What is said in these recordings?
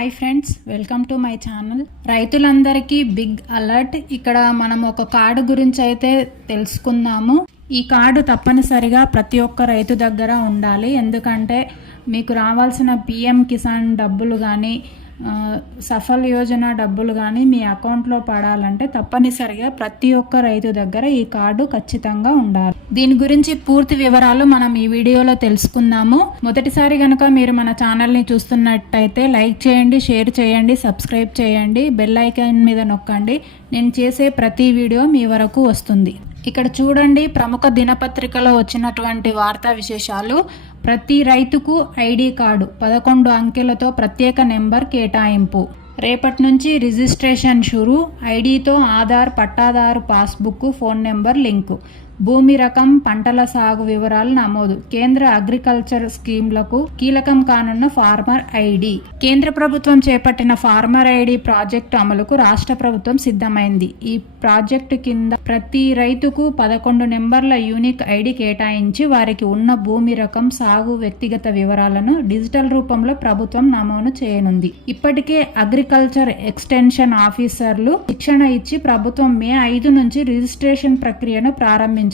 Hi friends, welcome to my channel. రైతులందరికీ big alert. ఇక్కడ మనం ఒక కార్డు గురించి అయితే తెలుసుకుందాము. ఈ కార్డు తప్పనిసరిగా ప్రతి ఒక్క రైతు దగ్గర ఉండాలి. ఎందుకంటే మీకు రావాల్సిన పిఎం కిసాన్ డబ్బులు కానీ సఫల్ యోజన డబ్బులు కానీ మీ అకౌంట్లో పడాలంటే తప్పనిసరిగా ప్రతి ఒక్క రైతు దగ్గర ఈ కార్డు ఖచ్చితంగా ఉండాలి. దీని గురించి పూర్తి వివరాలు మనం ఈ వీడియోలో తెలుసుకుందాము. మొదటిసారి కనుక మీరు మన ఛానల్ని చూస్తున్నట్టయితే లైక్ చేయండి, షేర్ చేయండి, సబ్స్క్రైబ్ చేయండి, బెల్ ఐకాన్ మీద నొక్కండి. నేను చేసే ప్రతి వీడియో మీ వరకు వస్తుంది. ఇక్కడ చూడండి, ప్రముఖ దినపత్రికలో వచ్చినటువంటి వార్తా విశేషాలు. ప్రతి రైతుకు ఐడి కార్డు 11 అంకెలతో ప్రత్యేక నెంబర్ కేటాయింపు. రేపటి నుంచి రిజిస్ట్రేషన్ షురు. ఐడితో ఆధార్, పట్టాదారు పాస్బుక్, ఫోన్ నెంబర్ లింకు. భూమి రకం, పంటల సాగు వివరాలు నమోదు. కేంద్ర అగ్రికల్చర్ స్కీమ్లకు కీలకం కానున్న ఫార్మర్ ఐడి. కేంద్ర ప్రభుత్వం చేపట్టిన ఫార్మర్ ఐడి ప్రాజెక్టు అమలుకు రాష్ట్ర ప్రభుత్వం సిద్ధమైంది. ఈ ప్రాజెక్టు కింద ప్రతి రైతుకు 11 నెంబర్ల యూనిక్ ఐడి కేటాయించి వారికి ఉన్న భూమి రకం, సాగు, వ్యక్తిగత వివరాలను డిజిటల్ రూపంలో ప్రభుత్వం నమోదు చేయనుంది. ఇప్పటికే అగ్రికల్చర్ ఎక్స్టెన్షన్ ఆఫీసర్లు శిక్షణ ఇచ్చి ప్రభుత్వం మే 5 నుంచి రిజిస్ట్రేషన్ ప్రక్రియను ప్రారంభించింది.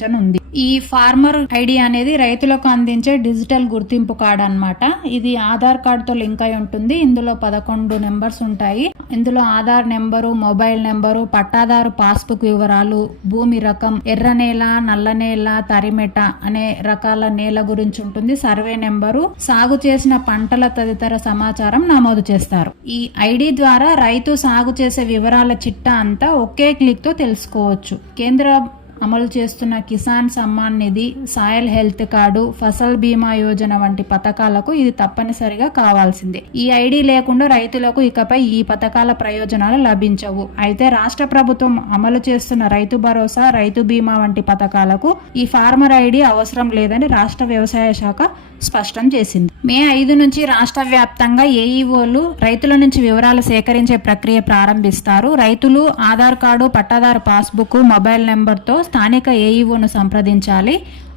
ఈ ఫార్మర్ ఐడి అనేది రైతులకు అందించే డిజిటల్ గుర్తింపు కార్డు అన్నమాట. ఇది ఆధార్ కార్డుతో లింక్ అయి ఉంటుంది. ఇందులో 11 నెంబర్స్ ఉంటాయి. ఇందులో ఆధార్ నెంబరు, మొబైల్ నెంబరు, పట్టాదారు పాస్బుక్ వివరాలు, భూమి రకం, ఎర్ర నేల, నల్ల నేల, తరిమెట అనే రకాల నేల గురించి ఉంటుంది, సర్వే నెంబరు, సాగు చేసిన పంటల తదితర సమాచారం నమోదు చేస్తారు. ఈ ఐడి ద్వారా రైతు సాగు చేసే వివరాల చిట్టా అంతా ఒకే క్లిక్ తో తెలుసుకోవచ్చు. కేంద్ర అమలు చేస్తున్న Kisan Samman Nidhi, soil health card, Fasal బీమా యోజన వంటి పథకాలకు ఇది తప్పనిసరిగా కావాల్సిందే. ఈ ఐడి లేకుండా రైతులకు ఇకపై ఈ పథకాల ప్రయోజనాలు లభించవు. అయితే రాష్ట్ర ప్రభుత్వం అమలు చేస్తున్న రైతు భరోసా, రైతు బీమా వంటి పథకాలకు ఈ ఫార్మర్ ఐడి అవసరం లేదని రాష్ట్ర వ్యవసాయ శాఖ స్పష్టం చేసింది. మే 5 నుంచి రాష్ట్ర వ్యాప్తంగా ఏఈఓలు రైతుల నుంచి వివరాలు సేకరించే ప్రక్రియ ప్రారంభిస్తారు. రైతులు ఆధార్ కార్డు, పట్టాదారు పాస్బుక్, మొబైల్ నెంబర్తో స్థానిక ఏఈఓను సంప్రదించాలి.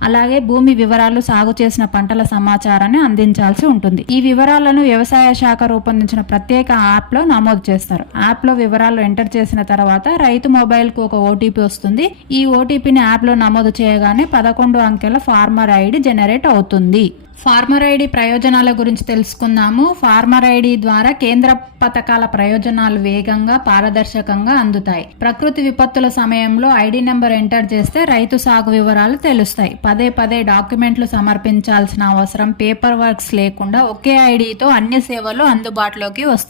అలాగే భూమి వివరాలు, సాగు చేసిన పంటల సమాచారాన్ని అందించాల్సి ఉంటుంది. ఈ వివరాలను వ్యవసాయ శాఖ రూపొందించిన ప్రత్యేక యాప్లో నమోదు చేస్తారు. యాప్లో వివరాలు ఎంటర్ చేసిన తర్వాత రైతు మొబైల్కు ఒక ఓటీపీ వస్తుంది. ఈ ఓటీపీని యాప్లో నమోదు చేయగానే 11 అంకెల ఫార్మర్ ఐడి జనరేట్ అవుతుంది. ఫార్మర్ ఐడి ప్రయోజనాల గురించి తెలుసుకుందాము. ఫార్మర్ ఐడి ద్వారా కేంద్ర పథకాల ప్రయోజనాలు వేగంగా, పారదర్శకంగా అందుతాయి. ప్రకృతి విపత్తుల సమయంలో ఐడి నెంబర్ ఎంటర్ చేస్తే రైతు సాగు వివరాలు తెలుస్తాయి. పదే డాక్యుమెంట్లు సమర్పించాల్సిన అవసరం, పేపర్ వర్క్స్ లేకుండా ఒకే ఐడితో అన్ని సేవలు అందుబాటులోకి వస్తాయి.